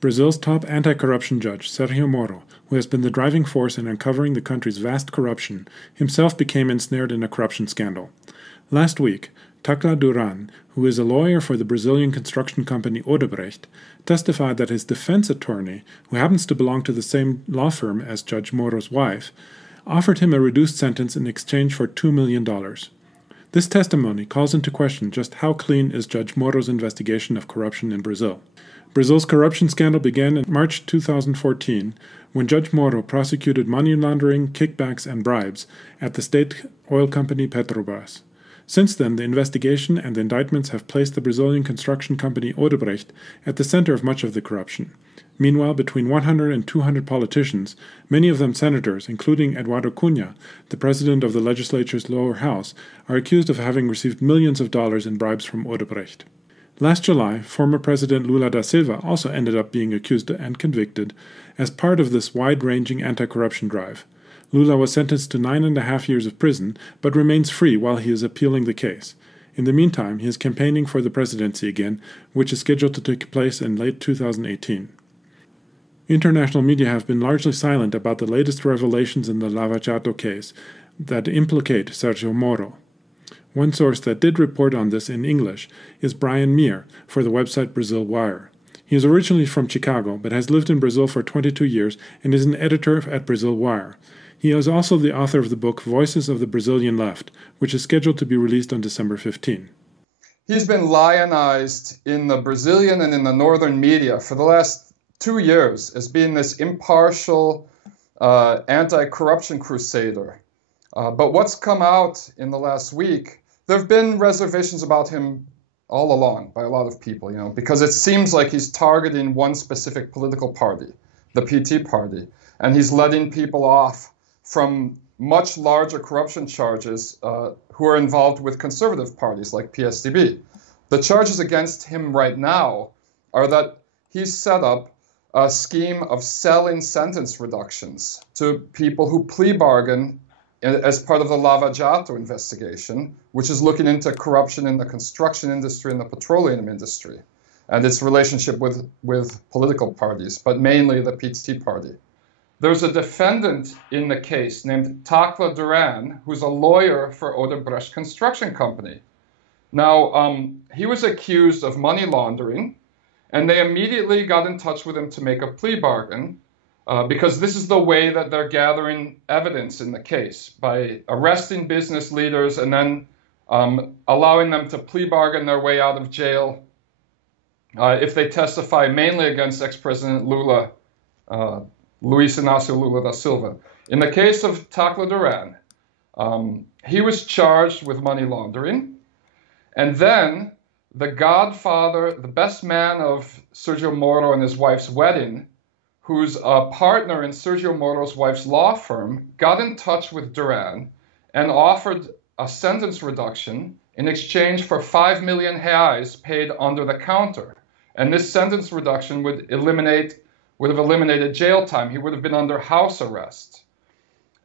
Brazil's top anti-corruption judge, Sergio Moro, who has been the driving force in uncovering the country's vast corruption, himself became ensnared in a corruption scandal. Last week, Tacla Duran, who is a lawyer for the Brazilian construction company Odebrecht, testified that his defense attorney, who happens to belong to the same law firm as Judge Moro's wife, offered him a reduced sentence in exchange for $2 million. This testimony calls into question just how clean is Judge Moro's investigation of corruption in Brazil. Brazil's corruption scandal began in March 2014 when Judge Moro prosecuted money laundering, kickbacks, and bribes at the state oil company Petrobras. Since then, the investigation and the indictments have placed the Brazilian construction company Odebrecht at the center of much of the corruption. Meanwhile, between 100 and 200 politicians, many of them senators, including Eduardo Cunha, the president of the legislature's lower house, are accused of having received millions of dollars in bribes from Odebrecht. Last July, former President Lula da Silva also ended up being accused and convicted as part of this wide-ranging anti-corruption drive. Lula was sentenced to 9.5 years of prison, but remains free while he is appealing the case. In the meantime, he is campaigning for the presidency again, which is scheduled to take place in late 2018. International media have been largely silent about the latest revelations in the Lava Jato case that implicate Sergio Moro. One source that did report on this in English is Brian Mier for the website Brazil Wire. He is originally from Chicago, but has lived in Brazil for 22 years and is an editor at Brazil Wire. He is also the author of the book Voices of the Brazilian Left, which is scheduled to be released on December 15. He's been lionized in the Brazilian and in the northern media for the last 2 years as being this impartial anti-corruption crusader. But what's come out in the last week, there have been reservations about him all along by a lot of people, because it seems like he's targeting one specific political party, the PT party, and he's letting people off from much larger corruption charges who are involved with conservative parties like PSDB. The charges against him right now are that he's set up a scheme of selling sentence reductions to people who plea bargain as part of the Lava Jato investigation, which is looking into corruption in the construction industry and the petroleum industry, and its relationship with political parties, but mainly the PT party. There's a defendant in the case named Tacla Duran, who's a lawyer for Odebrecht Construction Company. Now, he was accused of money laundering, and they immediately got in touch with him to make a plea bargain, because this is the way that they're gathering evidence in the case, by arresting business leaders and then allowing them to plea bargain their way out of jail if they testify mainly against ex-President Lula, Luiz Inácio Lula da Silva. In the case of Tacla Duran, he was charged with money laundering, and then the godfather, the best man of Sergio Moro and his wife's wedding, who's a partner in Sergio Moro's wife's law firm, got in touch with Duran and offered a sentence reduction in exchange for 5 million reais paid under the counter. And this sentence reduction would have eliminated jail time. He would have been under house arrest.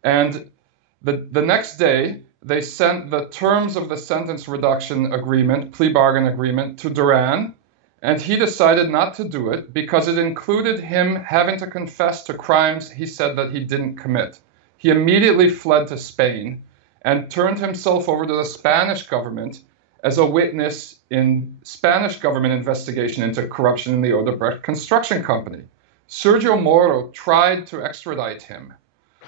And the next day, they sent the terms of the sentence reduction agreement, plea bargain agreement, to Duran, and he decided not to do it because it included him having to confess to crimes he said that he didn't commit. He immediately fled to Spain and turned himself over to the Spanish government as a witness in Spanish government investigation into corruption in the Odebrecht Construction Company. Sergio Moro tried to extradite him,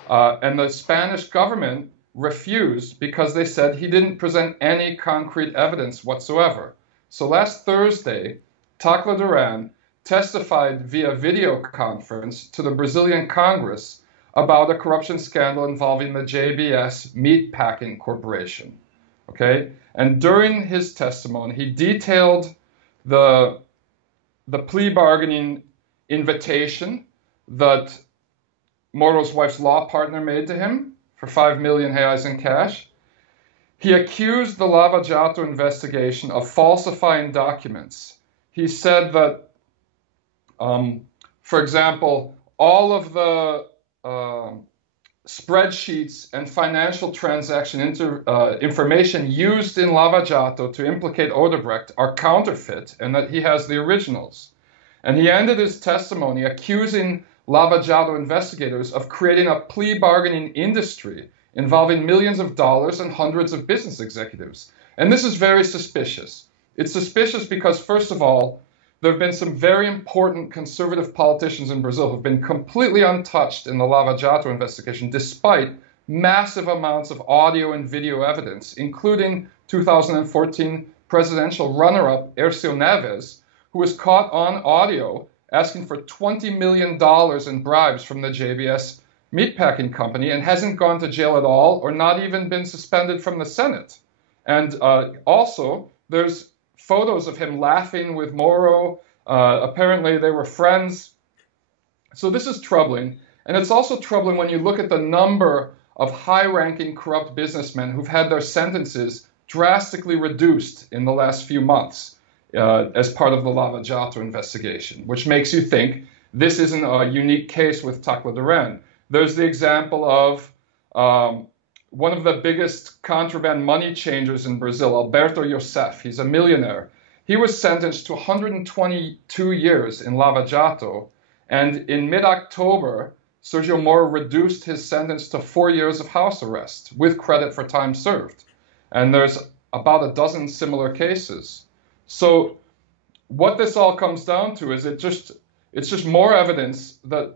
and the Spanish government refused because they said he didn't present any concrete evidence whatsoever. So last Thursday, Tacla Duran testified via video conference to the Brazilian Congress about a corruption scandal involving the JBS Meatpacking Corporation. Okay? And during his testimony, he detailed the plea bargaining invitation that Moro's wife's law partner made to him for 5 million reais in cash. He accused the Lava Jato investigation of falsifying documents. He said that, for example, all of the spreadsheets and financial transaction information used in Lava Jato to implicate Odebrecht are counterfeit, and that he has the originals. And he ended his testimony accusing Lava Jato investigators of creating a plea bargaining industry involving millions of dollars and hundreds of business executives. And this is very suspicious. It's suspicious because, first of all, there have been some very important conservative politicians in Brazil who have been completely untouched in the Lava Jato investigation, despite massive amounts of audio and video evidence, including 2014 presidential runner-up Aécio Neves, who was caught on audio asking for $20 million in bribes from the JBS meatpacking company and hasn't gone to jail at all or not even been suspended from the Senate. And also, there's photos of him laughing with Moro. Apparently, they were friends. So this is troubling. And it's also troubling when you look at the number of high-ranking corrupt businessmen who've had their sentences drastically reduced in the last few months as part of the Lava Jato investigation, which makes you think this isn't a unique case with Tacla Duran. There's the example of one of the biggest contraband money changers in Brazil, Alberto Youssef. He's a millionaire. He was sentenced to 122 years in Lava Jato, and in mid-October, Sergio Moro reduced his sentence to 4 years of house arrest with credit for time served. And there's about a dozen similar cases. So what this all comes down to is it's just more evidence that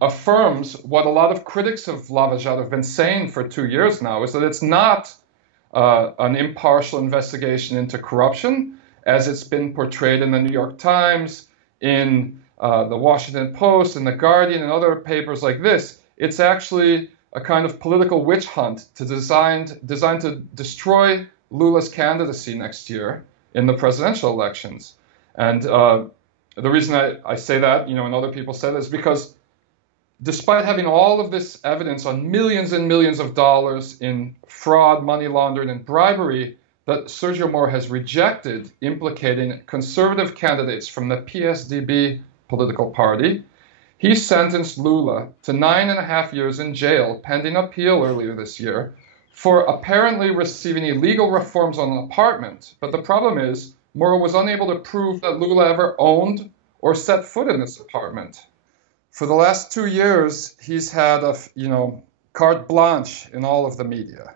affirms what a lot of critics of Lava Jato have been saying for 2 years now, is that it's not an impartial investigation into corruption, as it's been portrayed in the New York Times, in the Washington Post, and the Guardian, and other papers like this. It's actually a kind of political witch hunt designed to destroy Lula's candidacy next year in the presidential elections. And the reason I say that, and other people say that, is because despite having all of this evidence on millions and millions of dollars in fraud, money laundering, and bribery, that Sergio Moro has rejected implicating conservative candidates from the PSDB political party, he sentenced Lula to 9.5 years in jail pending appeal earlier this year for apparently receiving illegal reforms on an apartment. But the problem is, Moro was unable to prove that Lula ever owned or set foot in this apartment. For the last 2 years, he's had carte blanche in all of the media.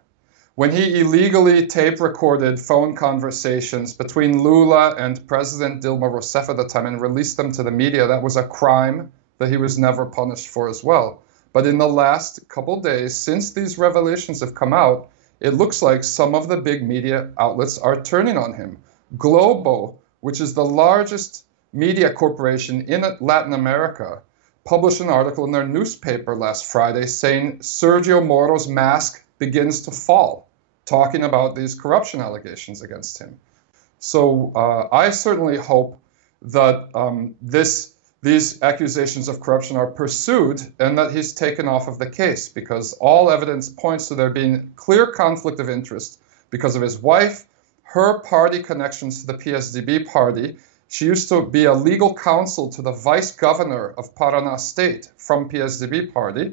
When he illegally tape-recorded phone conversations between Lula and President Dilma Rousseff at the time and released them to the media, that was a crime that he was never punished for as well. But in the last couple days, since these revelations have come out, it looks like some of the big media outlets are turning on him. Globo, which is the largest media corporation in Latin America, published an article in their newspaper last Friday saying Sergio Moro's mask begins to fall, talking about these corruption allegations against him. So I certainly hope that these accusations of corruption are pursued and that he's taken off of the case, because all evidence points to there being clear conflict of interest because of his wife, her party connections to the PSDB party. She used to be a legal counsel to the vice governor of Paraná State from PSDB party.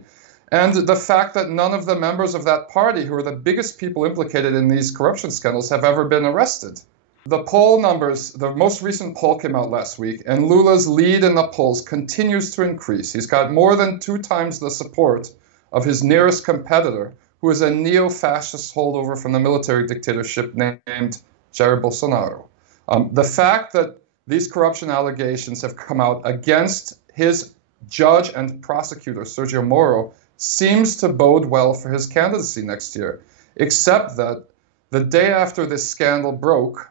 And the fact that none of the members of that party, who are the biggest people implicated in these corruption scandals, have ever been arrested. The poll numbers, the most recent poll came out last week, and Lula's lead in the polls continues to increase. He's got more than 2 times the support of his nearest competitor, who is a neo-fascist holdover from the military dictatorship named Jair Bolsonaro. The fact that these corruption allegations have come out against his judge and prosecutor, Sergio Moro, seems to bode well for his candidacy next year, except that the day after this scandal broke,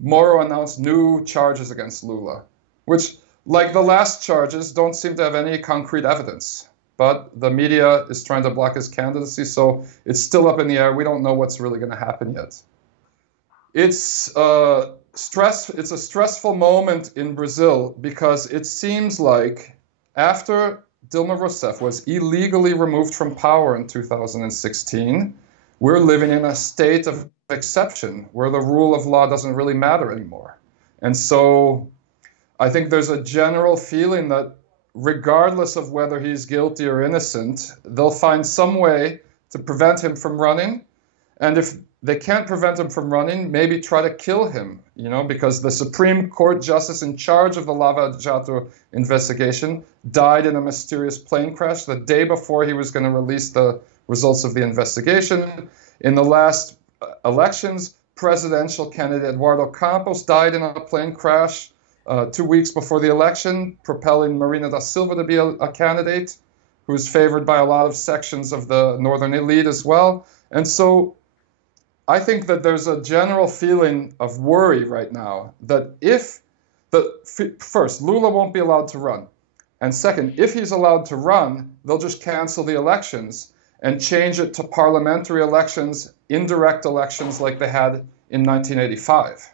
Moro announced new charges against Lula, which, like the last charges, don't seem to have any concrete evidence. But the media is trying to block his candidacy, so it's still up in the air. We don't know what's really going to happen yet. It's a stressful moment in Brazil because it seems like after Dilma Rousseff was illegally removed from power in 2016, we're living in a state of exception where the rule of law doesn't really matter anymore. And so I think there's a general feeling that regardless of whether he's guilty or innocent, they'll find some way to prevent him from running. And if they can't prevent him from running, maybe try to kill him, because the Supreme Court justice in charge of the Lava Jato investigation died in a mysterious plane crash the day before he was going to release the results of the investigation. In the last elections, presidential candidate Eduardo Campos died in a plane crash 2 weeks before the election, propelling Marina da Silva to be a candidate who's favored by a lot of sections of the northern elite as well. And so I think that there's a general feeling of worry right now that first, Lula won't be allowed to run. And second, if he's allowed to run, they'll just cancel the elections and change it to parliamentary elections, indirect elections like they had in 1985.